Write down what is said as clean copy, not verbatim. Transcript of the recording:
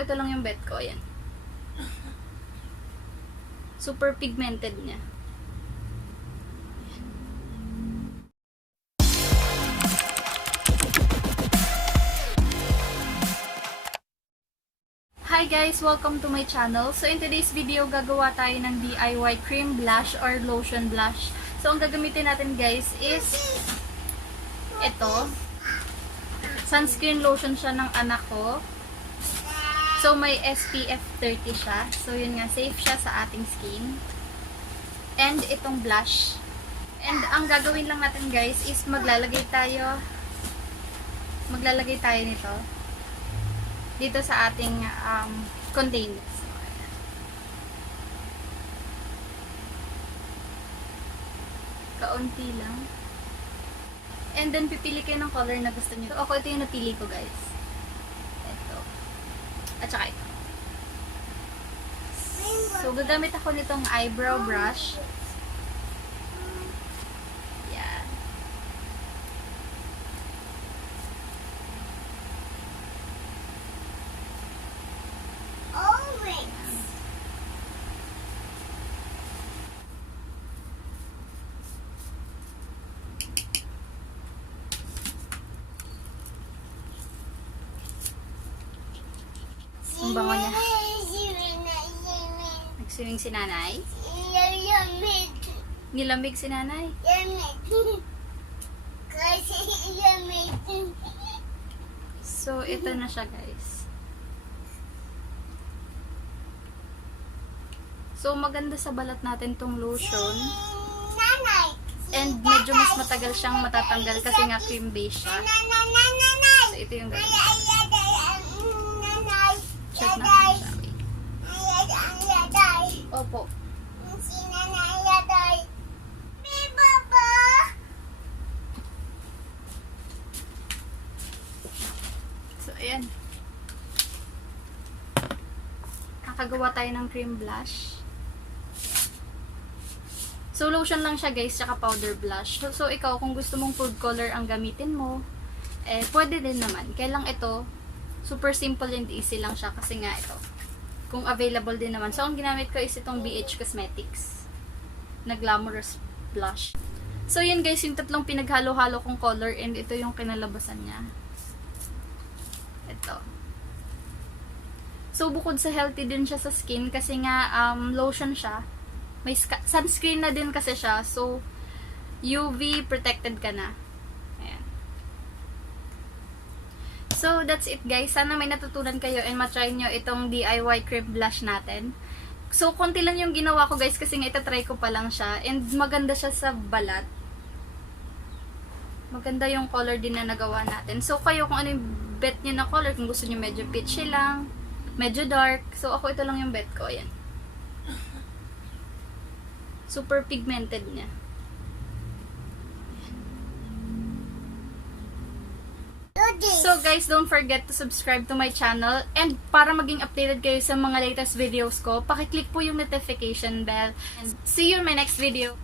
Ito lang yung bet ko, ayan. Super pigmented niya. Hi guys! Welcome to my channel. So in today's video, gagawa tayo ng DIY cream blush or lotion blush. So ang gagamitin natin guys is ito. Sunscreen lotion siya ng anak ko. So may SPF 30 siya. So yun nga, safe siya sa ating skin. And itong blush. And ang gagawin lang natin guys is maglalagay tayo nito dito sa ating containers. Kaunti lang. And then, pipili kayo ng color na gusto nyo. So, ako, ito yung napili ko, guys. Ito. At saka ito. So, gagamit ako nitong eyebrow brush. Yan. Ang bango niya. Nag-swimming si nanay. Nilamig si nanay. So, ito na siya guys. So, maganda sa balat natin tong lotion. And medyo mas matagal siyang matatanggal kasi nga cream base siya. So, ito yung gagawin. Check natin siya. Opo. So, ayan. Kakagawa tayo ng cream blush. So, lotion lang siya guys, tsaka powder blush. So, ikaw, kung gusto mong food color ang gamitin mo, pwede din naman. Kaya lang ito, super simple and easy lang siya kasi nga ito. Kung available din naman. So, ang ginamit ko is itong BH Cosmetics na Glamorous Blush. So, yun guys, yung tatlong pinaghalo-halo kong color and ito yung kinalabasan niya. Ito. So, bukod sa healthy din siya sa skin kasi nga lotion siya. May sunscreen na din kasi siya. So, UV protected ka na. Ayan. So, that's it guys. Sana may natutunan kayo and matry nyo itong DIY cream blush natin. So, konti lang yung ginawa ko guys kasi nga itatry ko pa lang siya. And maganda siya sa balat. Maganda yung color din na nagawa natin. So, kayo kung ano yung bet nyo na color. Kung gusto nyo medyo peachy lang, medyo dark. So, ako ito lang yung bet ko. Ayan. Super pigmented niya. So guys, don't forget to subscribe to my channel and para maging updated kayo sa mga latest videos ko, paki-click po yung notification bell. And see you in my next video.